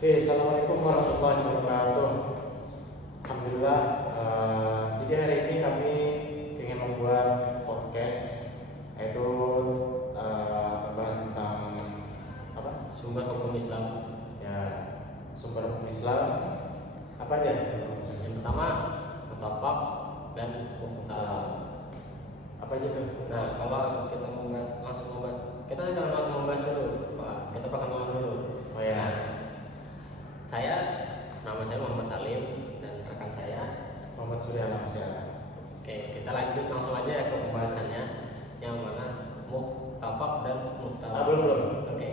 Assalamualaikum warahmatullahi wabarakatuh. Alhamdulillah, jadi hari ini kami ingin membuat podcast, yaitu membahas tentang apa? Sumber hukum Islam. Ya, sumber hukum Islam apa aja? Yang pertama mutafaq dan mukhtalaf. Apa aja tuh? Nah, kalau kita langsung membahas, kita jangan langsung membahas dulu, Pak. Kita perkenalan dulu. Oh ya, Saya nama saya Muhammad Salim dan rekan saya. Muhammad Surya Alamsyah. Oke, kita lanjut langsung aja ya ke pembahasannya. Yang mana muhtafaq dan mukhtalaf. Belum. Oke.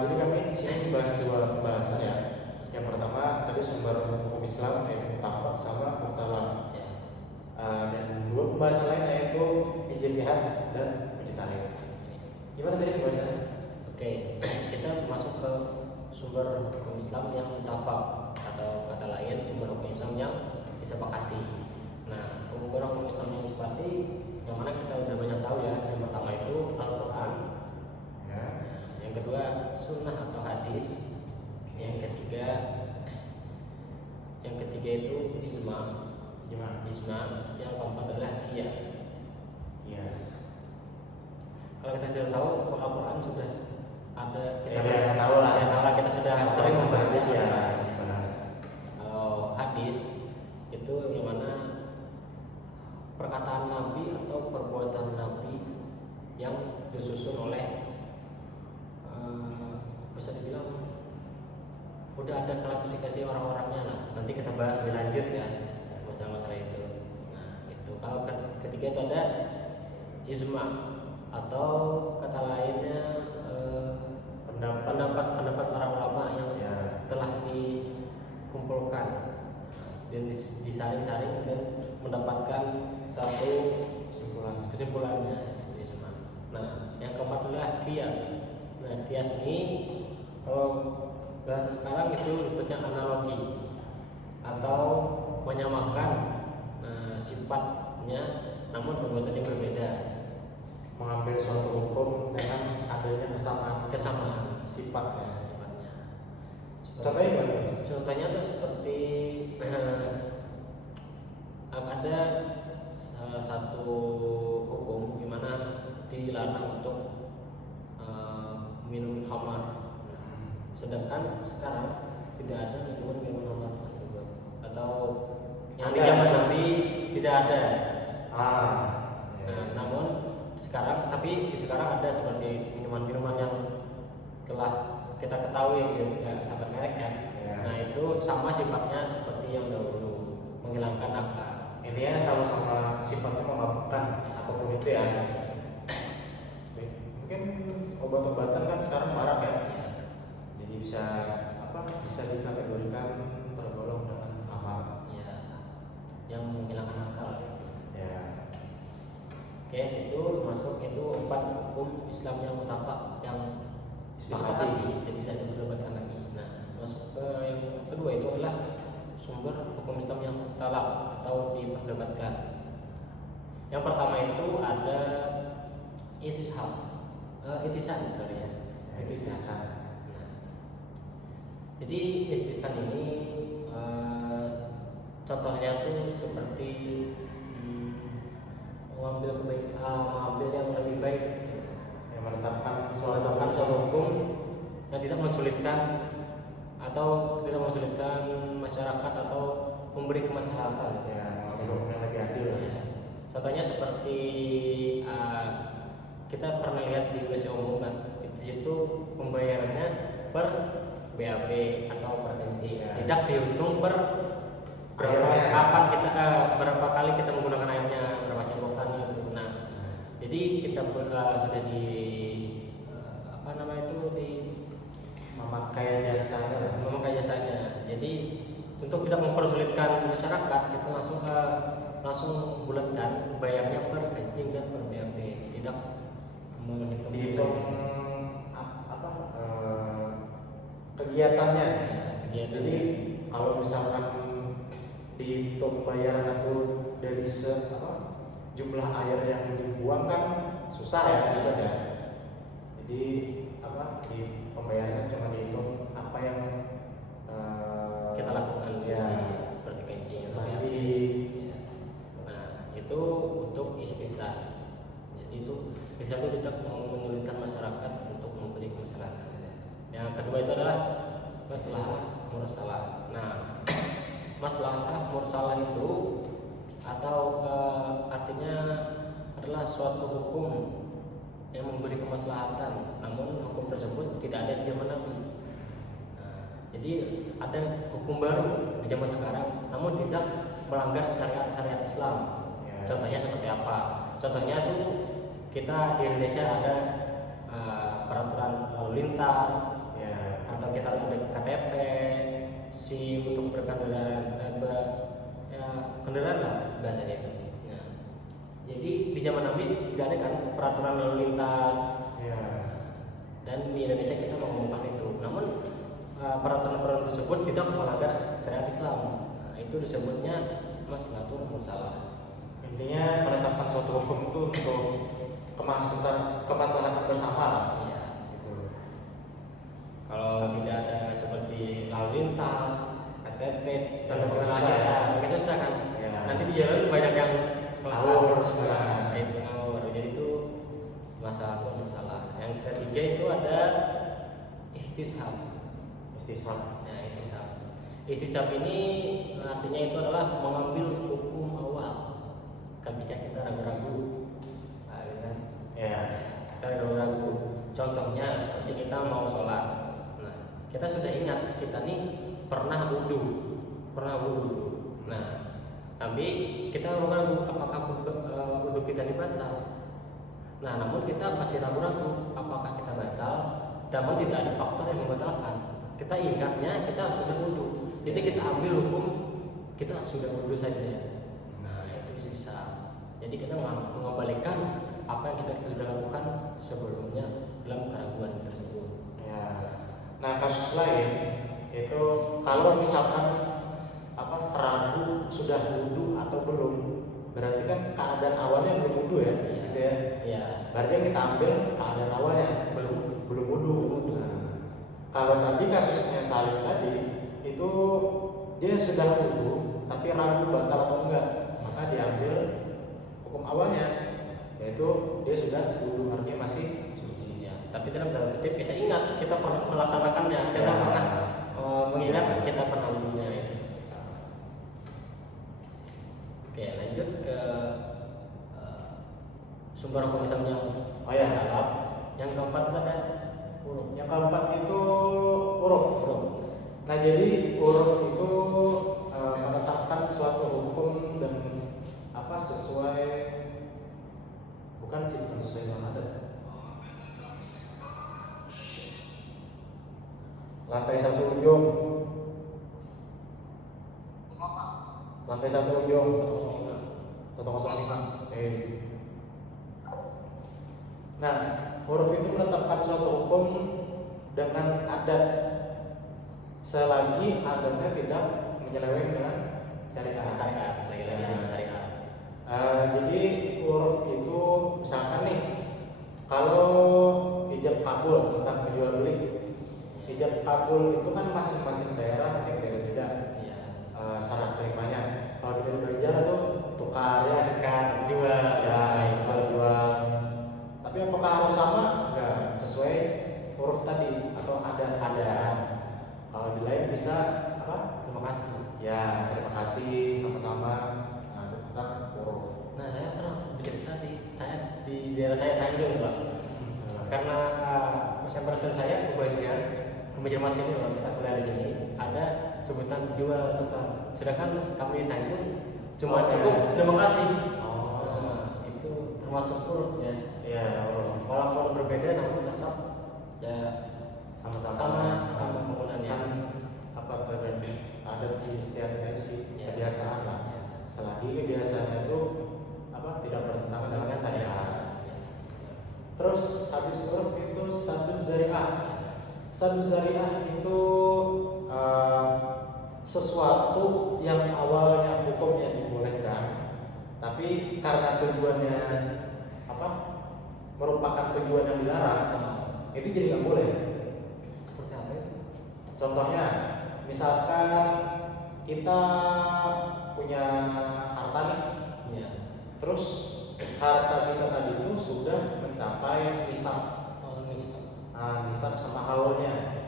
Jadi kami di sini membahas dua pembahasan ya. Yang pertama tadi sumber hukum Islam yaitu mutafaq sama mukhtalaf. Ya. Dan dua pembahasan lain yaitu ijtihad dan mujtahid. Gimana tadi pembahasannya? Oke, kita masuk ke sumber hukum Islam yang mutafaq, atau kata lain sumber hukum Islam yang disepakati. Nah, sumber hukum Islam yang disepakati yang mana kita udah banyak tahu ya. Yang pertama itu Al-Quran, Ya. yang kedua sunnah atau hadis, yang ketiga itu ijma, yang keempat adalah qiyas. Yes. Kalau kita sudah tahu Al-Quran sudah ada, kita Ya, tahu lah. kita sudah sering Al-Quran sama hadis ya, membahas. dibahas. Kalau hadis itu yang mana perkataan Nabi atau perbuatan Nabi yang disusun oleh bisa dibilang udah ada klasifikasi orang-orangnya lah. Nanti kita bahas lebih lanjut ya masalah-masalah itu. Nah itu kalau ketiga itu ada ijma, atau kata lainnya pendapat para ulama yang Ya. telah dikumpulkan dan disaring-saring dan mendapatkan satu kesimpulannya, itu ijma. Nah yang keempat adalah qiyas. Nah qiyas ini kalau bahasa sekarang itu disebutnya analogi atau menyamakan sifatnya namun perbuatannya berbeda. Mengambil suatu hukum dengan adanya Kesamaan sifatnya. Contohnya Contohnya gimana? Contohnya tuh seperti ada satu hukum di mana dilarang untuk minum khamar. Sedangkan sekarang tidak ada minuman khamar tersebut, atau yang di zaman Nabi tidak ada. Namun sekarang ada seperti minuman-minuman yang telah kita ketahui nggak sampai merek kan. Ya. Nah itu sama sifatnya seperti yang dahulu, menghilangkan akal. Intinya sama-sama sifatnya memabukkan apapun itu ya. Mungkin obat-obatan kan sekarang marak ya. Jadi bisa dikategorikan tergolong dengan khamar. Ya, yang menghilangkan akal. Ya. Oke, itu termasuk itu 4 hukum Islam yang mutafaq, yang disepakati dan tidak diperdebatkan lagi. Nah, masuk ke yang kedua itu adalah sumber hukum Islam yang mukhtalaf atau diperdebatkan. Yang pertama itu ada itisan. Jadi istisan ini contohnya tuh seperti mengambil yang lebih baik, Yang menetapkan suatu hukum yang tidak mensulitkan masyarakat atau memberi kemaslahatan. ya, mengambil hukum yang lebih adil. Ya. Contohnya seperti kita pernah lihat di WC umum kan, itu pembayarannya per BAB atau per kencing, Ya. tidak dihitung per berapa kali kita menggunakan airnya, berapa colokan gitu. Nah, jadi kita sudah Memakai jasanya. Jadi untuk tidak mempersulitkan masyarakat, kita langsung bulatkan bayarnya per kencing dan per BAB, tidak dihitung kegiatannya. Ya, Jadi kalau misalkan dihitung bayaran itu dari jumlah air yang dibuang kan susah ya gitu ya. Jadi di pembayarannya cuma dihitung apa yang maslahat mursalah. Nah, maslahat mursalah itu atau artinya adalah suatu hukum yang memberi kemaslahatan, namun hukum tersebut tidak ada di zaman Nabi. Nah, jadi ada hukum baru di zaman sekarang, namun tidak melanggar syariat Islam. Contohnya seperti apa? Contohnya itu kita di Indonesia ada peraturan lalu lintas, atau kita ada KTP, SIM untuk berkendaraan, kendaraan lah bahasanya itu. Nah, jadi di zaman Nabi tidak ada kan peraturan lalu lintas, dan di Indonesia kita mengumumkan itu. Namun peraturan-peraturan tersebut tidak melanggar syariat Islam. Nah, itu disebutnya maslahatul mursalah. Intinya menetapkan suatu hukum itu untuk kemaslahatan bersama lah. Iya. Gitu. Kalau tidak ada seperti lalu lintas, KTP, tanda Susah pengenal ya. begitu susah kan? Ya. Nanti di jalan banyak yang Ngawur, nah, itu ngawur. Jadi itu masalah itu masalah. Yang ketiga itu ada ihtisab. Istisna. Nah, ihtisab. Ihtisab ini artinya itu adalah mengambil hukum awal ketika kita ragu-ragu. Nah, gitu kan? Ya. Kita ragu-ragu. Contohnya seperti kita mau sholat. Nah, kita sudah ingat kita nih pernah wudhu. Nah, tapi kita ragu-ragu apakah wudhu kita ini batal. Nah, namun kita masih ragu-ragu apakah kita batal, namun tidak ada faktor yang membatalkan. Kita ingatnya kita sudah wudhu, jadi kita ambil hukum kita sudah wudhu saja. Nah, itu sisa. Jadi kita mengembalikan apa yang kita sudah lakukan sebelumnya dalam keraguan tersebut. Ya. Nah, kasus lain itu kalau misalkan ragu sudah wudhu atau belum, berarti kan keadaan awalnya belum wudhu ya, gitu ya. Iya. Berarti yang kita ambil keadaan awalnya belum wudhu. Nah, kalau tadi kasusnya Salim tadi itu dia sudah wudhu tapi ragu batal atau enggak, maka diambil hukum awalnya, yaitu dia sudah wudhu artinya masih suci. Ya. Tapi dalam kutip kita ingat kita pernah melaksanakannya, kita pernah mengingat kita pernah wudhunya itu. Oke, lanjut ke sumber hukum Islam yang keempat. Yang keempat itu ada huruf. Yang keempat itu huruf. Nah, jadi huruf itu menetapkan suatu hukum dan sesuai bukan sesuai yang ada. Lantai satu ujung. Lantai satu ujung 105. Nah, huruf itu menetapkan suatu hukum dengan adat selagi adatnya tidak menyeleweng dengan syariat. Lagi-lagi syariat. Jadi huruf itu misalkan nih, kalau ijab kabul tentang menjual beli, ijab kabul itu kan masing-masing daerah mungkin beda-beda syarat terimanya. Kalau di Banjar tuh tukar jual. Ya, tukar jual. Tapi apakah harus sama? Enggak, sesuai huruf tadi atau ada. Kalau di lain bisa Terima kasih. Ya, terima kasih sama-sama. Nah, itu tentang huruf. Nah, saya pernah bercerita di daerah saya Tanjung, Pak. Karena persen saya ke Banjarmasin ini, kalau kita kuliah di sini ada sebutan jual tukar. Sedangkan kami di Tanjung cuma cukup terima kasih. Nah, itu termasuk huruf ya. Iya, huruf. Walaupun berbeda namun tetap ya sama penggunaannya. Kan ada di setiap sih kebiasaan lah. Selagi kebiasaannya itu tidak bertentangan dengan syariat. Terus habis huruf itu status zari'ah. Status zari'ah itu sesuatu yang awalnya hukumnya dibolehkan, tapi karena tujuannya merupakan tujuan yang dilarang, itu jadi nggak boleh. Seperti apa itu? Contohnya, misalkan kita punya harta nih, terus harta kita tadi itu sudah mencapai nisab. Oh, nisab. Nisab sama haulnya.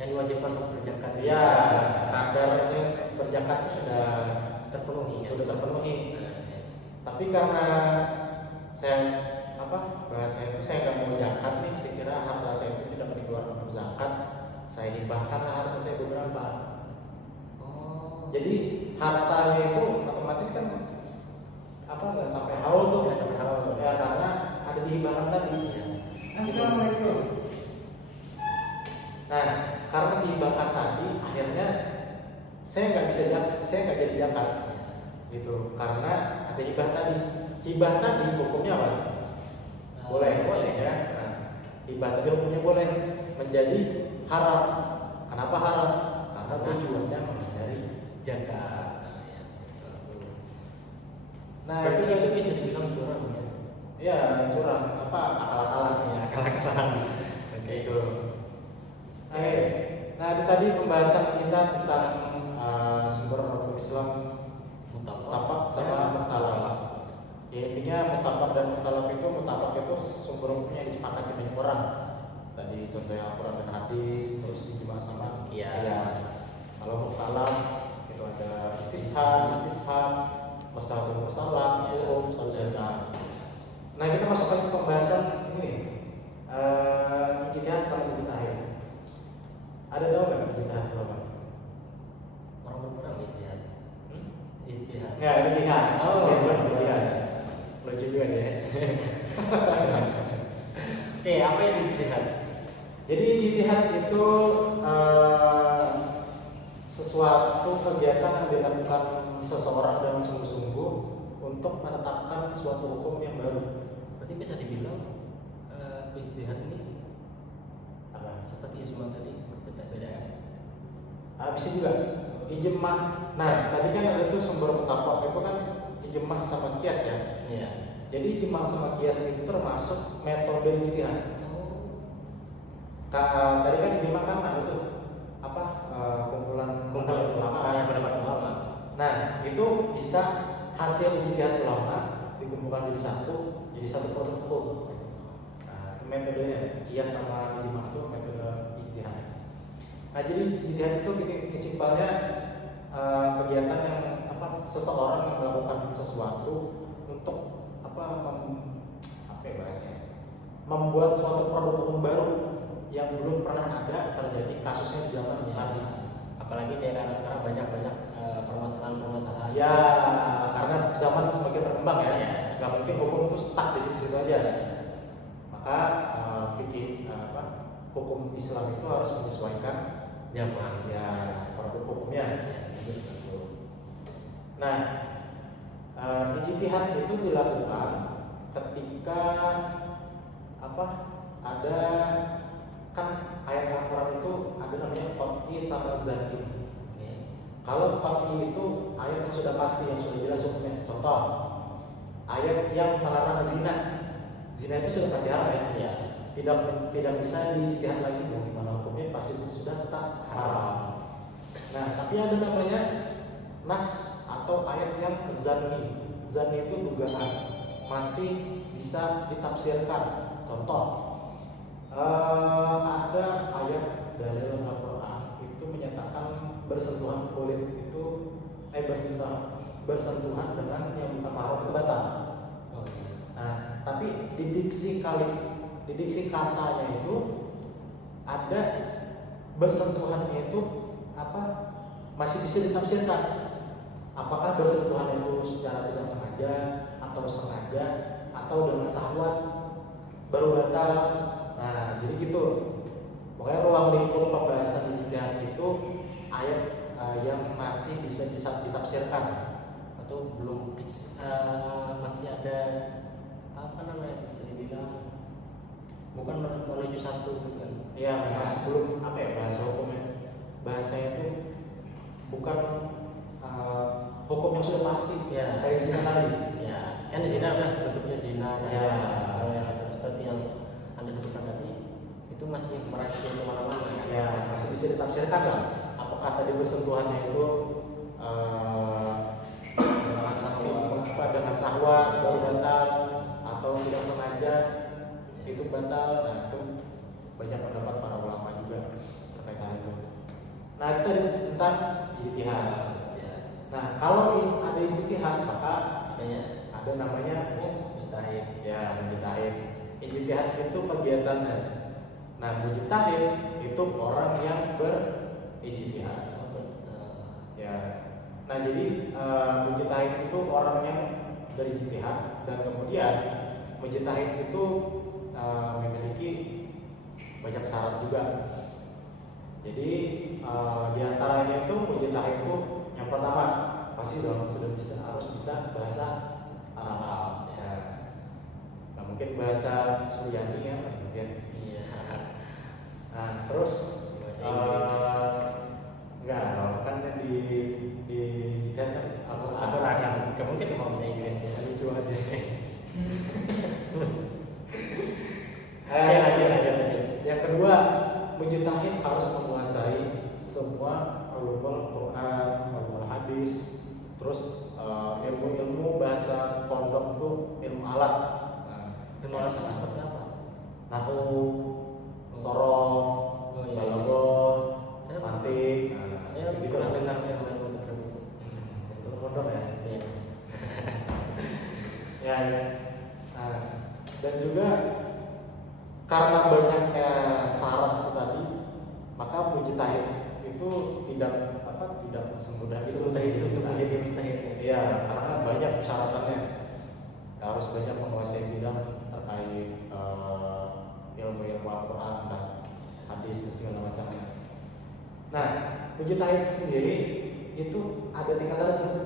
yang diwajibkan untuk berzakat itu Ya, kadarnya berzakat itu sudah terpenuhi. Nah, ya. Tapi karena saya bahasa itu saya nggak mau zakat nih, saya kira harta saya itu tidak dikeluarkan untuk zakat, saya hibahkanlah harta saya beberapa. Oh, Jadi hartanya itu otomatis kan nggak sampai haul tuh, nggak sampai haul. ya karena ada dihibahkan tadi. Iya. Assalamualaikum. Nah, karena dihibahkan tadi, akhirnya saya nggak jadi zakat, gitu. Karena ada hibah tadi. Hibah tadi hukumnya apa? Boleh, ya. Nah, hibah tadi hukumnya boleh menjadi haram. Kenapa haram? Karena tujuannya menghindari zakat. Nah, Berarti itu bisa dibilang curang ya? Ya, curang. Akal-akalan. Ya, akal-akalan. Oke. Itu. Oke. Nah, itu tadi pembahasan kita tentang sumber hukum Islam mutafak sama mukhtalaf. Ya, intinya mutafak dan mukhtalaf itu sumber hukumnya disepakati banyak orang. Tadi contohnya Al-Quran dan hadis, terus ijma sama qiyas. Kalau mukhtalaf itu ada istishab, maslahatul musallam, uruf, sarjana. Nah, kita masuk lagi ke pembahasan ini. Ijtihad sama mujtahid. Ada tahu nggak ijtihad itu apa? Orang berperang istihad. Istihad. Nggak, ijtihad. Oh, ijtihad. Lucu juga ya. Oke, apa itu istihad? Jadi ijtihad itu sesuatu kegiatan yang dilakukan seseorang dengan sungguh-sungguh untuk menetapkan suatu hukum yang baru. Berarti bisa dibilang istihad ini Apa? seperti ijma tadi berbeda-beda ya? Bisa juga ijma. Nah, tadi kan ada tuh sumber mutafak itu kan ijma sama qiyas ya. Iya. Jadi ijma sama qiyas itu termasuk metode ijtihad. Tadi kan ijma kan ada tuh kumpulan ulama yang pendapat ulama. Nah, itu bisa hasil ijtihad ulama dikumpulkan jadi satu produk hukum. Nah, itu metodenya. Qiyas sama ijma itu metode ijtihad. Nah, jadi ijtihad itu simpelnya kegiatan yang seseorang yang melakukan sesuatu untuk membuat suatu produk hukum baru yang belum pernah ada terjadi kasusnya di zaman Nabi. Apalagi di era sekarang banyak permasalahan. Ya, karena zaman semakin berkembang ya, nggak mungkin hukum itu stuck di situ aja. Maka hukum Islam itu harus menyesuaikan zaman ya produk hukumnya. Nah, ijtihad itu dilakukan ketika ada kan ayat Al-Quran itu ada namanya qat'i sama zanni. Kalau qat'i itu ayat yang sudah pasti, yang sudah jelas hukumnya. Contoh, ayat yang melarang zina. Zina itu sudah pasti haram ya. Tidak bisa diijtihad lagi mau gimana hukumnya, pasti sudah tetap haram. Nah, tapi ada namanya nas atau ayat yang zanni. Zanni itu dugaan, masih bisa ditafsirkan. Contoh, ada ayat dari Al-Quran itu menyatakan bersentuhan kulit itu bersentuhan dengan yang bukan mahram itu batal. Nah, tapi di diksi katanya itu ada bersentuhannya itu masih bisa ditafsirkan. Apakah bersentuhan itu secara tidak sengaja atau dengan syahwat baru batal. Nah, jadi gitu. Pokoknya ruang lingkup pembahasan ijtihad itu ayat yang masih bisa ditafsirkan atau belum masih ada bisa dibilang bukan menuju satu gitu kan. Iya, masih belum bahasa hukumnya. Bahasanya itu bukan hukum yang sudah pasti dari zina tadi. Ya, kan di sini ada bentuknya zina. Ya. Kalau yang seperti yang Anda sebutkan tadi itu masih merajuk kemana-mana kan? Ya, masih bisa ditafsirkan lah. Apakah tadi bersentuhannya itu dengan syahwat baru batal atau tidak sengaja itu batal. Nah, itu banyak pendapat para ulama juga terkait antara itu. Nah itu tadi tentang ijtihad. Ya. Nah kalau ada ijtihad maka Makanya ada namanya mustahil. ya mujtahid. Ijtihad itu kegiatannya. Nah mujtahid itu orang yang berijtihad. Ya. Nah jadi mujtahid itu orang yang berijtihad dan kemudian mujtahid itu memiliki banyak syarat juga. Jadi diantaranya itu mujtahid itu yang pertama pasti dong harus bisa bahasa Arab. Ya. Nah, mungkin bahasa Suryani ya mungkin. Iya. Nah terus Bahasa Inggris. enggak kan di kita kan Aku rasa kamu mungkin mau bahasa Inggris ya. lucu aja. Lanjut. Yang kedua, mujtahid harus menguasai semua ulumul Quran, ulumul hadis, terus ilmu-ilmu bahasa pondok tuh ilmu alat. Ilmu alat seperti apa? Nahwu, sorof, Oh, iya. balaghah, Saya- mantik. Saya gitu pernah lah. dengar ilmu tersebut. Ilmu pondok ya. Iya. Ya, ya. Nah, dan juga karena banyaknya syarat itu tadi, maka mujtahid itu tidak semudah itu Semudah itu untuk menjadi mujtahid. Iya, karena banyak persyaratannya. Harus banyak menguasai bidang terkait ilmu-ilmu Al-Quran dan hadis dan segala macamnya. Nah, mujtahid sendiri itu ada tingkatan juga.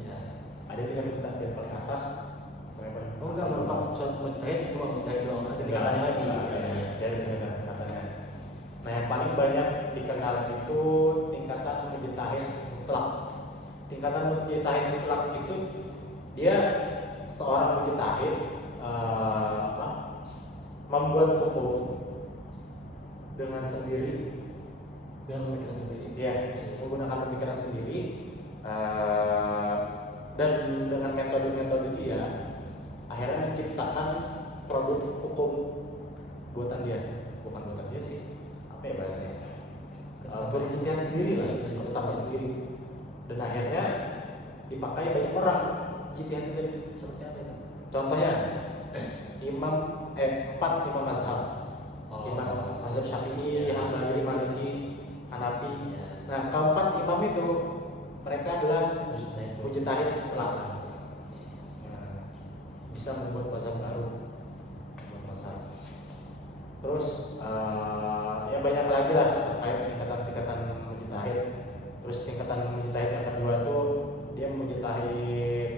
Iya. Ada tingkatan dari paling atas sampai paling Oh enggak, mentok mujtahid cuma mujtahid doang. Ada tingkatannya lagi. dari tingkatan-tingkatannya. Nah yang paling banyak dikenal itu tingkatan mujtahid mutlak. Tingkatan mujtahid mutlak itu dia seorang mujtahid membuat hukum dengan sendiri, Dengan pemikiran sendiri. dia menggunakan pemikiran sendiri dan dengan metode-metode dia akhirnya menciptakan produk hukum buatan dia, bukan buatan dia sih, apa ya bahasanya, berijtihad sendiri lah, ketetapan sendiri, dan akhirnya dipakai banyak orang. Ijtihad itu Seperti apa itu? contohnya empat imam mazhab, imam mazhab Syafi'i, Hambali, Maliki, Hanafi. Ya. Nah keempat imam itu mereka adalah Mujtahid. mujtahid mutlak. Bisa membuat mazhab baru, membuat mazhab. Terus ya banyak lagi lah terkait tingkatan-tingkatan mujtahid. Terus tingkatan mujtahid yang kedua tuh dia mujtahid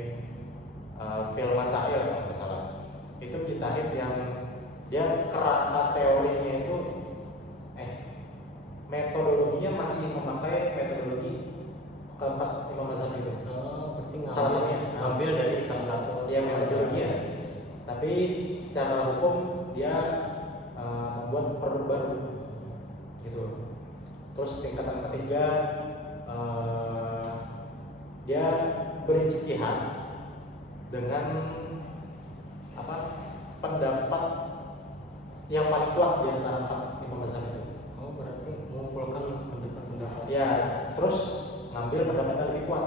fil masail kalau nggak salah. Itu mujtahid yang dia kerangka teorinya itu metodologinya masih memakai metodologi keempat imam mazhab itu. Berarti Salah satunya ambil dari salah satu. Dia metodologinya, tapi secara hukum dia membuat produk baru, gitu. Terus tingkatan ketiga dia berijtihad dengan pendapat yang paling kuat di antara empat imam mazhab itu. Oh berarti mengumpulkan pendapat-pendapat. Ya, terus ngambil pendapat yang lebih kuat.